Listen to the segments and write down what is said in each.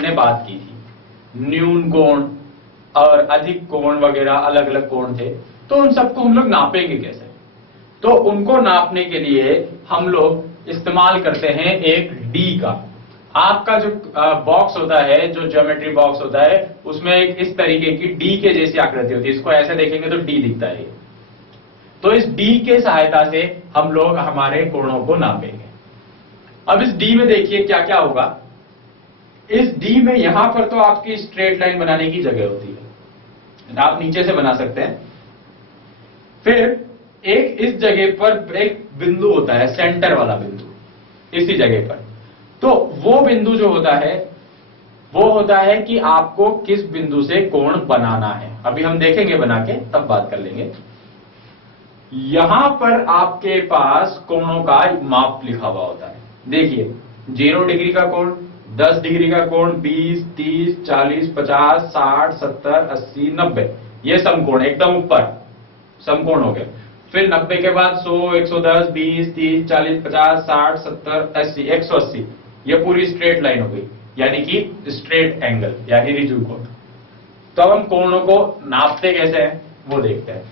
हमने बात की थी, न्यून कोण और अधिक कोण वगैरह अलग अलग कोण थे, तो उन सबको हम लोग नापेंगे कैसे? तो उनको नापने के लिए हम लोग इस्तेमाल करते हैं एक डी का। आपका जो बॉक्स होता है, जो ज्योमेट्री बॉक्स होता है, उसमें एक इस तरीके की डी के जैसी आकृति होती है। इसको ऐसे देखेंगे तो डी दिखता है। तो इस डी के सहायता से हम लोग हमारे कोणों को नापेंगे। अब इस डी में देखिए क्या क्या होगा। इस डी में यहां पर तो आपकी स्ट्रेट लाइन बनाने की जगह होती है, आप नीचे से बना सकते हैं। फिर एक इस जगह पर एक बिंदु होता है, सेंटर वाला बिंदु, इसी जगह पर। तो वो बिंदु जो होता है वो होता है कि आपको किस बिंदु से कोण बनाना है। अभी हम देखेंगे बना के, तब बात कर लेंगे। यहां पर आपके पास कोणों का माप लिखा हुआ होता है। देखिए 0 डिग्री का कोण, 10 डिग्री का कोण, 20, 30, 40, 50, 60, 70, 80, 90, ये समकोण एकदम ऊपर समकोण हो गए। फिर 90 के बाद 100, 110, 20, 30, 40, 50, 60, 70, 80, 180, ये पूरी स्ट्रेट लाइन हो गई, यानी कि स्ट्रेट एंगल यानी रिजु कोण। तो अब हम कोणों को नापते कैसे हैं वो देखते हैं।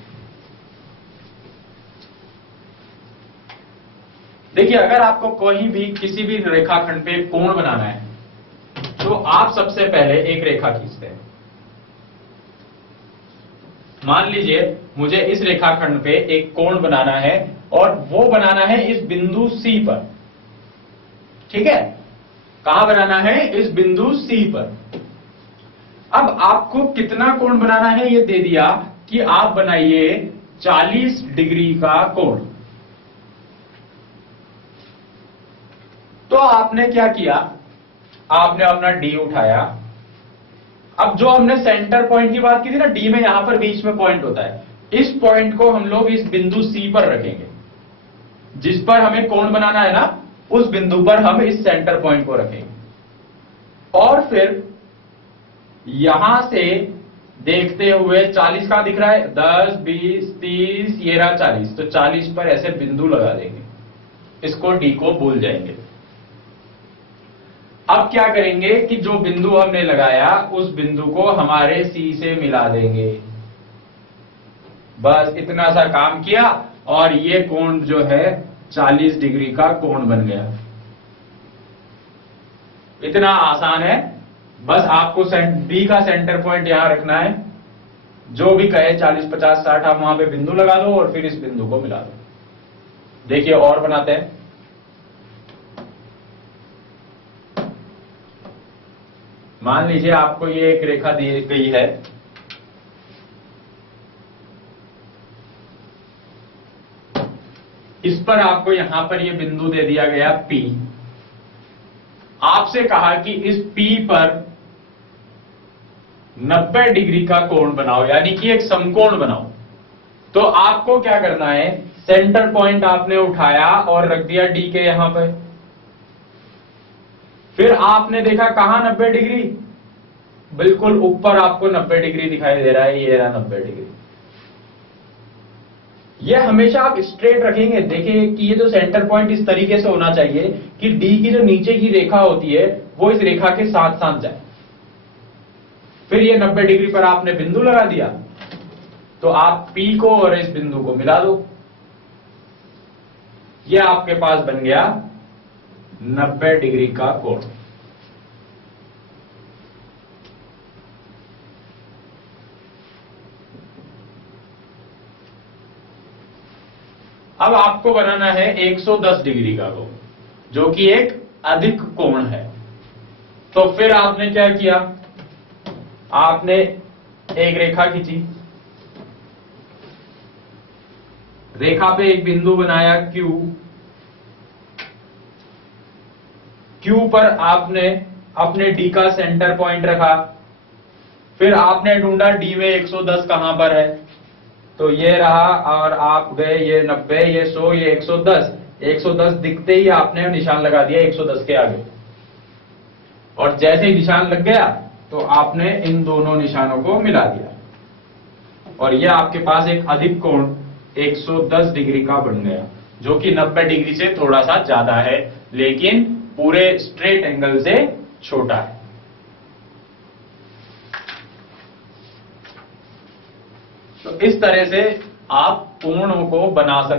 देखिए अगर आपको कहीं भी किसी भी रेखाखंड पे कोण बनाना है तो आप सबसे पहले एक रेखा खींचते हैं। मान लीजिए मुझे इस रेखाखंड पे एक कोण बनाना है और वो बनाना है इस बिंदु C पर। ठीक है, कहां बनाना है? इस बिंदु C पर। अब आपको कितना कोण बनाना है ये दे दिया कि आप बनाइए 40 डिग्री का कोण। तो आपने क्या किया, आपने अपना D उठाया। अब जो हमने सेंटर पॉइंट की बात की थी ना, डी में यहां पर बीच में पॉइंट होता है, इस पॉइंट को हम लोग इस बिंदु C पर रखेंगे। जिस पर हमें कोण बनाना है ना, उस बिंदु पर हम इस सेंटर पॉइंट को रखेंगे। और फिर यहां से देखते हुए 40 का दिख रहा है, 10, 20, 30, ये रहा 40, तो 40 पर ऐसे बिंदु लगा देंगे, इसको डी को भूल जाएंगे। अब क्या करेंगे कि जो बिंदु हमने लगाया उस बिंदु को हमारे सी से मिला देंगे। बस इतना सा काम किया और ये कोण जो है 40 डिग्री का कोण बन गया। इतना आसान है। बस आपको बी का सेंटर पॉइंट यहां रखना है, जो भी कहे 40, 50, 60 आप वहां पे बिंदु लगा दो और फिर इस बिंदु को मिला दो। देखिए और बनाते हैं। मान लीजिए आपको ये एक रेखा दी गई है, इस पर आपको यहां पर ये बिंदु दे दिया गया P। आपसे कहा कि इस P पर 90 डिग्री का कोण बनाओ, यानी कि एक समकोण बनाओ। तो आपको क्या करना है, सेंटर पॉइंट आपने उठाया और रख दिया D के यहां पर। फिर आपने देखा कहां 90 डिग्री, बिल्कुल ऊपर आपको 90 डिग्री दिखाई दे रहा है, ये रहा 90 डिग्री। ये हमेशा आप स्ट्रेट रखेंगे। देखिए कि ये जो सेंटर पॉइंट इस तरीके से होना चाहिए कि डी की जो नीचे की रेखा होती है वो इस रेखा के साथ साथ जाए। फिर ये 90 डिग्री पर आपने बिंदु लगा दिया, तो आप P को और इस बिंदु को मिला दो। ये आपके पास बन गया 90 डिग्री का कोण। अब आपको बनाना है 110 डिग्री का कोण, जो कि एक अधिक कोण है। तो फिर आपने क्या किया, आपने एक रेखा खींची, रेखा पे एक बिंदु बनाया Q। Q पर आपने अपने D का सेंटर पॉइंट रखा। फिर आपने ढूंढा D में 110 कहां पर है, तो ये रहा और आप गए, ये 90, ये 100, ये 110। 110 दिखते ही आपने निशान लगा दिया 110 के आगे, और जैसे ही निशान लग गया तो आपने इन दोनों निशानों को मिला दिया और ये आपके पास एक अधिक कोण 110 डिग्री का बन गया, जो कि 90 डिग्री से थोड़ा सा ज्यादा है लेकिन पूरे स्ट्रेट एंगल से छोटा है। तो इस तरह से आप कोणों को बना सकते हैं।